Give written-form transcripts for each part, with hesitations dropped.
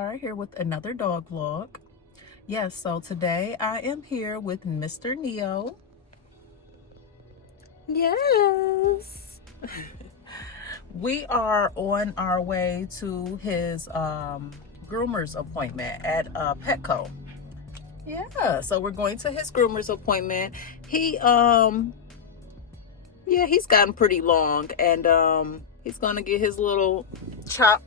Star here with another dog vlog. Yes, so today I am here with Mr. Neo. Yes. We are on our way to his groomer's appointment at PETCO. Yeah, so we're going to his groomer's appointment. He yeah, he's gotten pretty long, and he's gonna get his little chop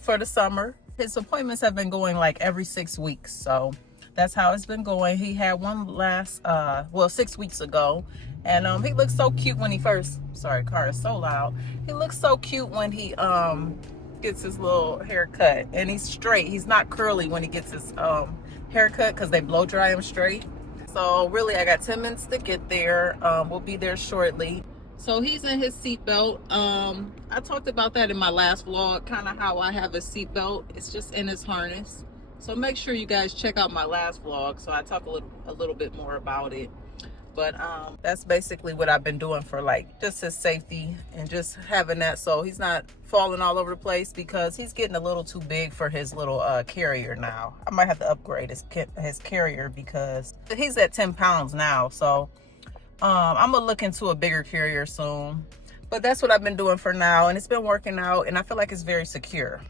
for the summer. His appointments have been going like every 6 weeks, so that's how it's been going. He had one last well, 6 weeks ago, and he looks so cute when he first, sorry, car is so loud. He looks so cute when he gets his little haircut, and he's straight. He's not curly when he gets his haircut because they blow dry him straight. So really, I got 10 minutes to get there. We'll be there shortly. So he's in his seatbelt. I talked about that in my last vlog, kind of how I have a seatbelt. It's just in his harness. So make sure you guys check out my last vlog. So I talk a little bit more about it. But that's basically what I've been doing for like just his safety and just having that so he's not falling all over the place, because he's getting a little too big for his little carrier now. I might have to upgrade his carrier because he's at 10 pounds now. So I'm gonna look into a bigger carrier soon. But that's what I've been doing for now, and it's been working out, and I feel like it's very secure.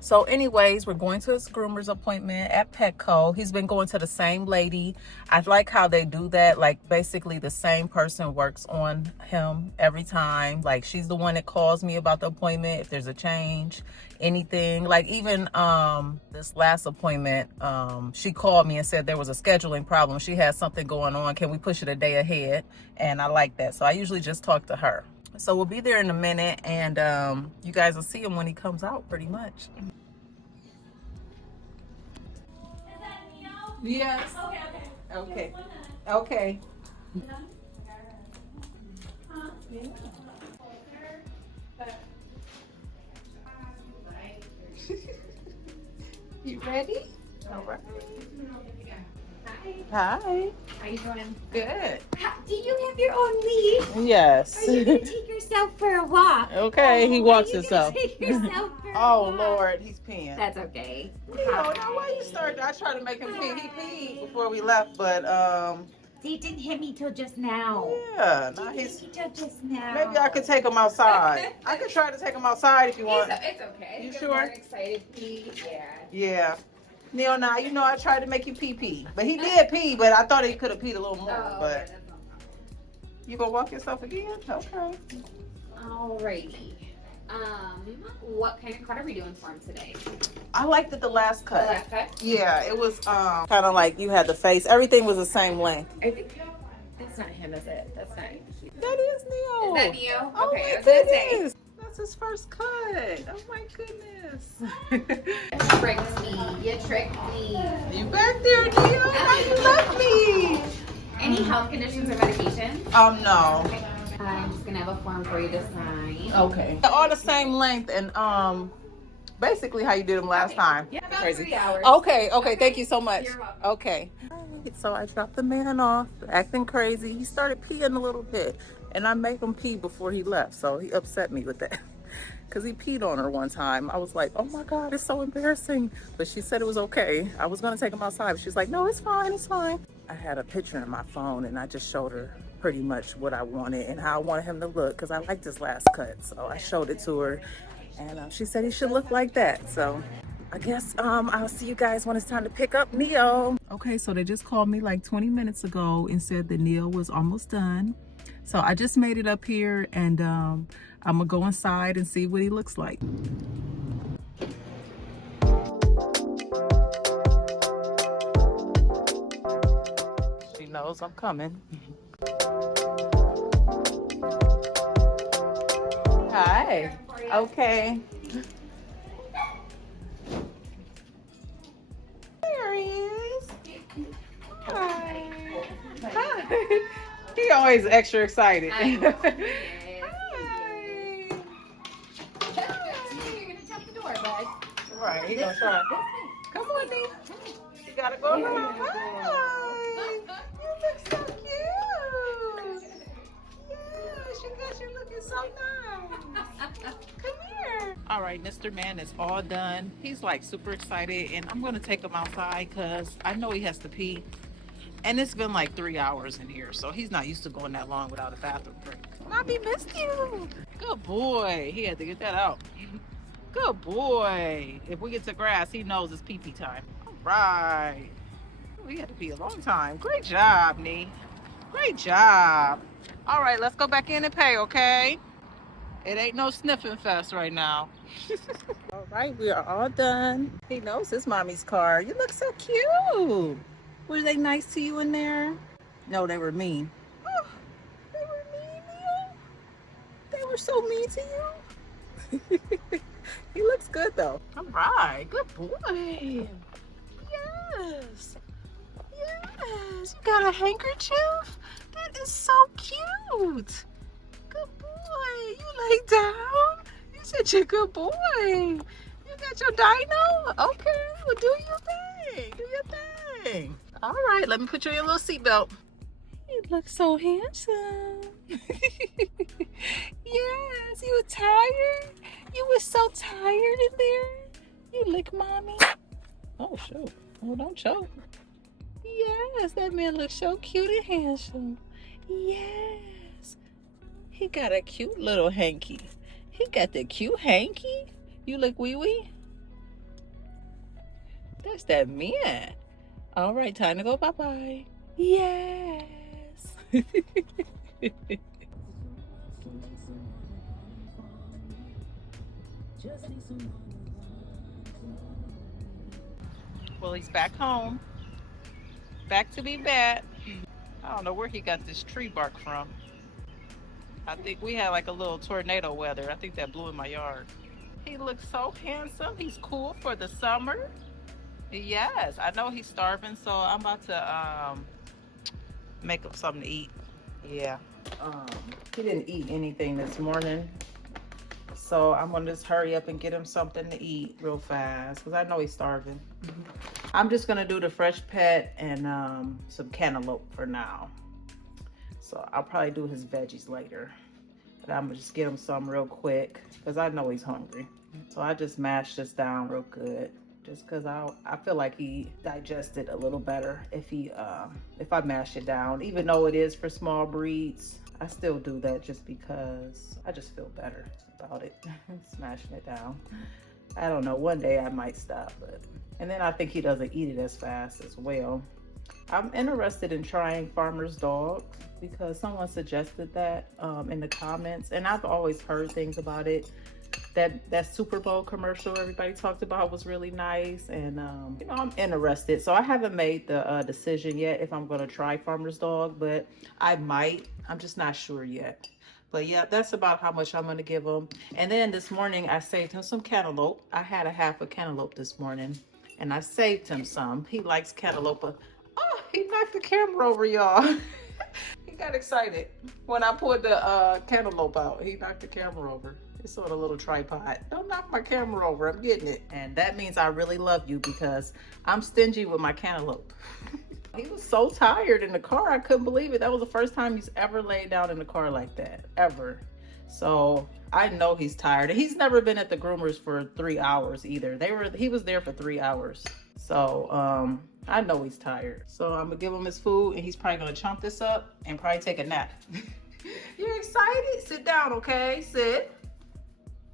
So anyways, we're going to his groomer's appointment at PETCO. He's been going to the same lady. I like how they do that. Like basically the same person works on him every time. Like she's the one that calls me about the appointment if there's a change, anything. Like even this last appointment, she called me and said there was a scheduling problem. She had something going on. Can we push it a day ahead? And I like that. So I usually just talk to her. So we'll be there in a minute, and you guys will see him when he comes out pretty much. Is that Neo? Yes. Okay. Okay. Huh? Yeah. You ready? All right. Hi. Hi. How you doing? Good. Do you have your own leash? Yes. Are you gonna take yourself for a walk? Okay, he walks Are you himself. gonna take yourself for a Oh walk? Lord, he's peeing. That's okay. Leo, now why you started? I tried to make him pee. He peed before we left, but He didn't hit me till just now. yeah, He now didn't he's. hit me till just now. Maybe I could take him outside. I could try to take him outside if you want. It's okay. You Get sure? more excited, please. Yeah. Yeah. Neil, now you know I tried to make you pee, but he did pee. But I thought he could have peed a little more. Oh, but okay, that's no problem. you gonna walk yourself again? Okay. Alrighty. What kind of cut are we doing for him today? I liked it the last cut. The last cut? Yeah, it was kind of like you had the face. Everything was the same length. I think that's not him, is it? That's not. That is Neo. Is that Neo? Oh Okay, I my was gonna say. goodness. That's his first cut. Oh my goodness. You tricked me. You tricked me. You back there, Neo? How you left me? Any health conditions or medications? No. Okay. I'm just gonna have a form for you to sign. Okay. All the same length, and basically how you did them last time. Yeah, about Crazy. 3 hours. Okay, thank you so much. You're welcome. Okay. Alright, so I dropped the man off, acting crazy. He started peeing a little bit, and I made him pee before he left, so he upset me with that. Because he peed on her one time. I was like, oh my God, it's so embarrassing. But she said it was okay. I was gonna take him outside, but she's like, no, it's fine, it's fine. I had a picture in my phone, and I just showed her pretty much what I wanted and how I wanted him to look, because I liked his last cut. So I showed it to her, and she said he should look like that. So I guess I'll see you guys when it's time to pick up Neo. Okay, so they just called me like 20 minutes ago and said that Neo was almost done. So I just made it up here, and I'm gonna go inside and see what he looks like. She knows I'm coming. Hi. Okay. There he is. Hi. Hi. He always extra excited. I know. Hi. You're gonna jump the door, bud. Right, he gonna try. Come on, Dee. You gotta go around. Hi. You look so cute. Yes, you looking so nice. Come here. All right, right, Mr. Man is all done. He's like super excited, and I'm gonna take him outside because I know he has to pee. And it's been like 3 hours in here, so he's not used to going that long without a bathroom break. Mommy missed you. Good boy. He had to get that out. Good boy. If we get to grass, he knows it's pee-pee time. All right. We had to pee a long time. Great job, Nee. Great job. All right, let's go back in and pay, okay? It ain't no sniffing fest right now. All right, we are all done. He knows his mommy's car. You look so cute. Were they nice to you in there? No, they were mean. Oh, they were mean, Neil. They were so mean to you. He looks good though. All right, good boy. Yes. Yes, you got a handkerchief? That is so cute. Good boy. You lay down. You said you're a good boy. You got your dino? Okay, well do your thing. Do your thing. All right, let me put you in your little seatbelt. You look so handsome. Yes, you were tired. You were so tired in there. You lick mommy. Oh, shoot. Oh, don't choke. Yes, that man looks so cute and handsome. Yes. He got a cute little hanky. He got the cute hanky. You lick wee-wee? That's that man. All right, time to go bye-bye. Yes. Well, he's back home. Back to be bad. I don't know where he got this tree bark from. I think we had like a little tornado weather. I think that blew in my yard. He looks so handsome. He's cool for the summer. Yes, I know he's starving, so I'm about to make him something to eat. Yeah. He didn't eat anything this morning, so I'm gonna just hurry up and get him something to eat real fast because I know he's starving. I'm just gonna do the fresh pet and some cantaloupe for now. So I'll probably do his veggies later, but I'm gonna just get him some real quick because I know he's hungry. So I just mashed this down real good, just because I feel like he digested a little better if I mash it down. Even though it is for small breeds, I still do that just because I just feel better about it. Smashing it down. I don't know, one day I might stop, and then I think he doesn't eat it as fast as well. I'm interested in trying farmer's dog because someone suggested that in the comments, and I've always heard things about it. That Super Bowl commercial everybody talked about was really nice, and you know, I'm interested. So I haven't made the decision yet if I'm going to try farmer's dog, but I might. I'm just not sure yet. But yeah, that's about how much I'm going to give him. And then this morning I saved him some cantaloupe. I had a half a cantaloupe this morning, and I saved him some. He likes cantaloupe. Oh, he knocked the camera over, y'all. He got excited when I pulled the cantaloupe out. He knocked the camera over. It's on a little tripod. Don't knock my camera over. I'm getting it. And that means I really love you because I'm stingy with my cantaloupe. He was so tired in the car. I couldn't believe it. That was the first time he's ever laid down in the car like that, ever. So I know he's tired. And he's never been at the groomers for 3 hours either. He was there for 3 hours. So I know he's tired. So I'm gonna give him his food, and he's probably gonna chomp this up and probably take a nap. You excited? Sit down, okay? Sit.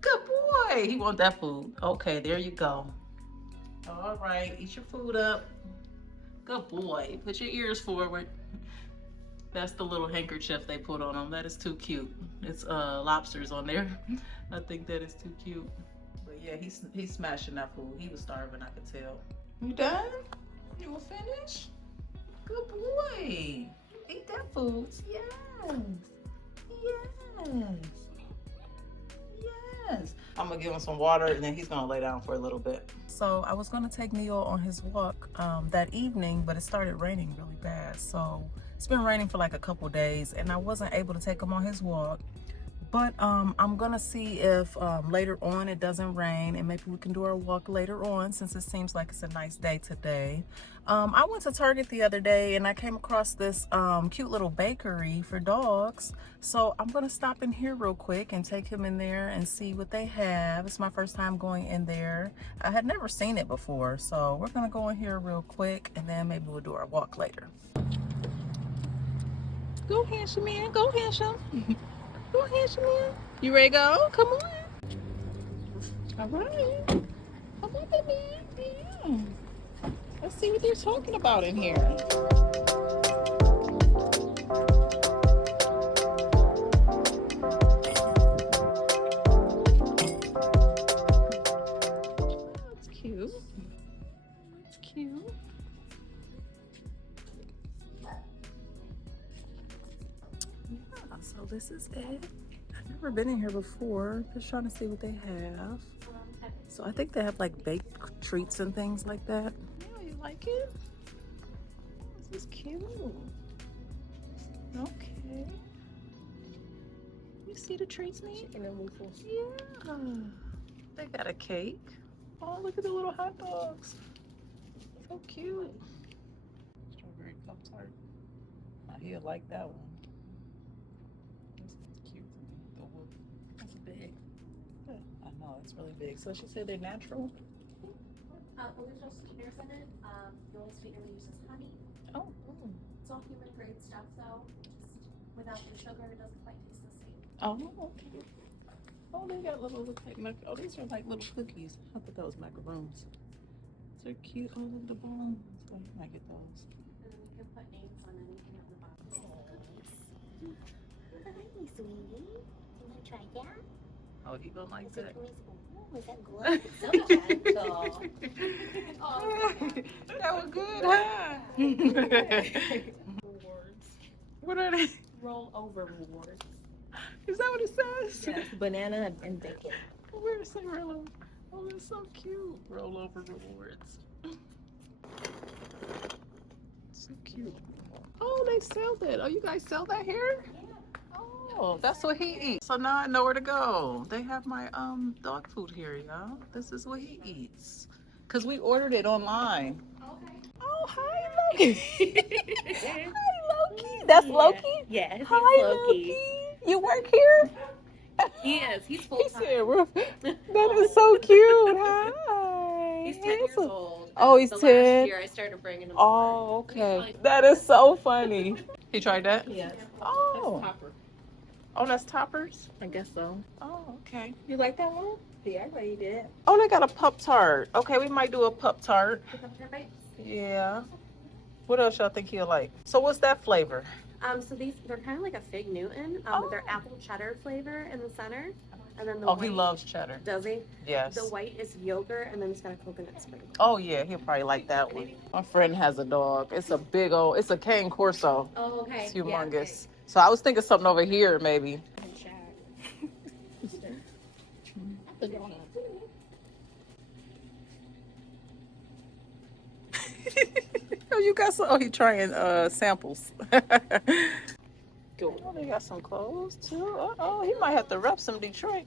Good boy. He wants that food. Okay, there you go. All right, eat your food up. Good boy. Put your ears forward. That's the little handkerchief they put on him. That is too cute. It's lobsters on there. I think that is too cute. But yeah, he's smashing that food. He was starving, I could tell. You done? You will finish? Good boy. Eat that food. Yes. Yes. Yes. I'm gonna give him some water, and then he's gonna lay down for a little bit. So I was gonna take Neo on his walk that evening, but it started raining really bad. So it's been raining for like a couple days, and I wasn't able to take him on his walk. But I'm gonna see if later on it doesn't rain and maybe we can do our walk later on, since it seems like it's a nice day today. I went to Target the other day and I came across this cute little bakery for dogs. So I'm gonna stop in here real quick and take him in there and see what they have. It's my first time going in there. I had never seen it before, so we're gonna go in here real quick and then maybe we'll do our walk later. Go handsome man, go handsome. Go handsome man. You ready to go? Come on. All right. Come on, baby. Yeah. Let's see what they're talking about in here. That's cute. That's cute. Yeah, so this is it. I've never been in here before. Just trying to see what they have. So I think they have like baked treats and things like that. Yeah, you like it? This is cute. Okay. You see the treats, me? Yeah. They got a cake. Oh, look at the little hot dogs. So cute. Strawberry Pop-Tart. Oh, he'll like that one. This is cute. The wolf. That's big. I know, it's really big. So she said they're natural? Well, there's no sweeteners in it. The only sweetener we use is honey. Oh. It's all human grade stuff, though. Just without the sugar, it doesn't quite taste the same. Oh, okay. Oh, they got little, look like oh, these are like little cookies. I thought that was macaroons. They're cute. Oh, look at the balloons. Oh, you might get those. And then you can put names on anything at the bottom. Hi, sweetie. You want to try that? Oh, he gonna like that. Was that good? So gentle. That was good, huh? Rewards. What are they? Roll over rewards. Is that what it says? Yes, banana and bacon. Where's the roll? Oh, that's so cute. Roll over rewards. So cute. Oh, they sell that. Oh, you guys sell that here? Oh, that's what he eats. So now I know where to go. They have my dog food here, y'all. This is what he eats. Cause we ordered it online. Okay. Oh, hi Loki. Hi Loki. That's Loki? Yes, he's Hi Loki. You work here? He is. He's full He time. said, that is so cute. Hi. He's 10 years old. Oh, he's the 10? Last year I started bringing him. Oh, okay. That is so funny. He tried that? Yes. Oh. That's Topper. Oh, that's toppers? I guess so. Oh, okay. You like that one? Yeah, I rated it. Oh, they got a Pop-Tart. Okay, we might do a Pop-Tart. Yeah. What else y'all think he'll like? So what's that flavor? So they're kind of like a Fig Newton. They're apple cheddar flavor in the center. And then the Oh, white, he loves cheddar. Does he? Yes. The white is yogurt, and then it's got a coconut sprinkle. Oh, yeah, he'll probably like that one. My friend has a dog. It's a big old, it's a cane corso. Oh, okay. It's humongous. Yeah, okay. So I was thinking something over here, maybe. Oh, you got some. Oh, he trying samples. Oh, they got some clothes too. Oh, he might have to rep some Detroit.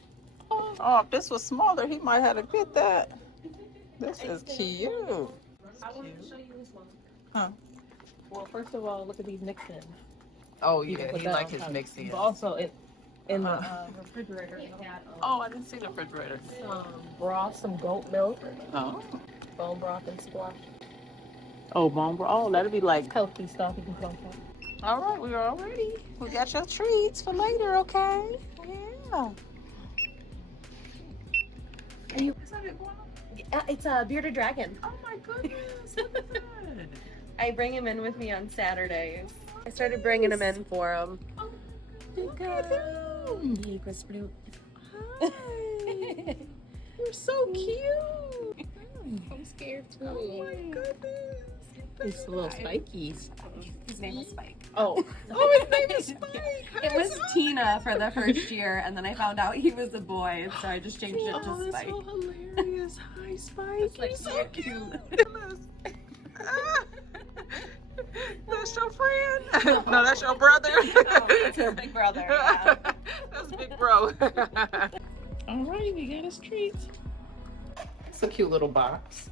Oh, if this was smaller, he might have to get that. This is cute. I wanted to show you this one. Huh? Well, first of all, look at these mix-ins. Oh You can yeah, put he that like on his top. mix-ins. But also, in the refrigerator, we had Oh, I didn't see the refrigerator. some broth, some goat milk, Oh. bone broth, and squash. Oh, bone broth. Oh, that'd be like. Healthy stuff you can put on top. All right, we're all ready. We got your treats for later, okay? Yeah. Are you? Is that it going on? It's a bearded dragon. Oh my goodness, look at that. I bring him in with me on Saturdays. I started bringing him in for him. Oh, look at him. Hi. You're so cute. I'm scared too. Oh my goodness. It's a little spikies. His name is Spike. Oh, his name is Spike. It was Tina for the first year, and then I found out he was a boy, and so I just changed it Oh, to that's Spike. so hilarious. Hi, Spike. It's like You're so so cute. That's your friend? No, that's your brother. Oh, that's his big brother. Yeah. That's us, big bro. All right, we got his treats. It's a cute little box.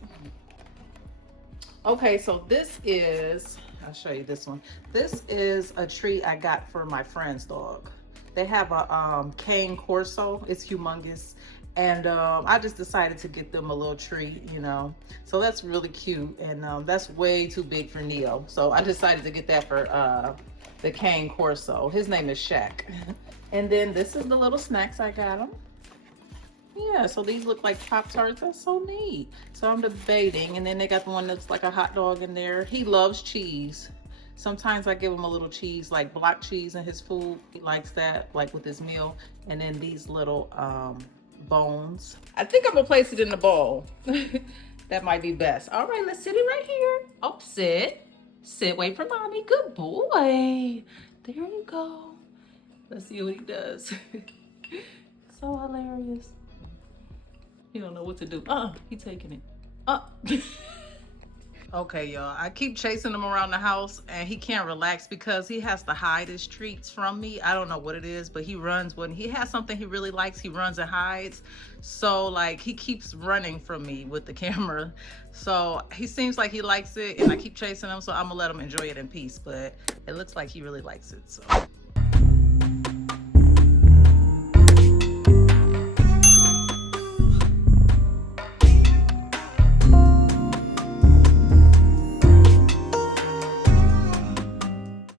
Okay, so this is, I'll show you this one. This is a treat I got for my friend's dog. They have a cane corso. It's humongous. And I just decided to get them a little treat, you know. So that's really cute. And that's way too big for Neo. So I decided to get that for the cane corso. His name is Shaq. And then this is the little snacks I got him. Yeah, so these look like Pop-Tarts. That's so neat. So I'm debating. And then they got the one that's like a hot dog in there. He loves cheese. Sometimes I give him a little cheese, like block cheese in his food. He likes that, like with his meal. And then these little bones. I think I'm gonna place it in the bowl. That might be best. All right, let's sit it right here. Oh, sit. Sit, wait for mommy. Good boy. There you go. Let's see what he does. So hilarious. He don't know what to do. He taking it. Okay, y'all. I keep chasing him around the house and he can't relax because he has to hide his treats from me. I don't know what it is, but he runs when he has something he really likes, he runs and hides. So like he keeps running from me with the camera. So he seems like he likes it and I keep chasing him, so I'm gonna let him enjoy it in peace, but it looks like he really likes it. So